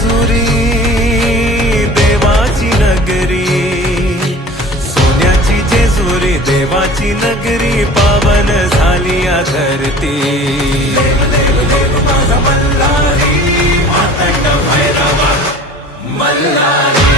जेजुरी देवाची नगरी, सोन्याची जेजुरी देवाची नगरी, पावन झाली या धरती. देव देव देव माझा मल्हारी, मातंड भैरवा मल्हारी.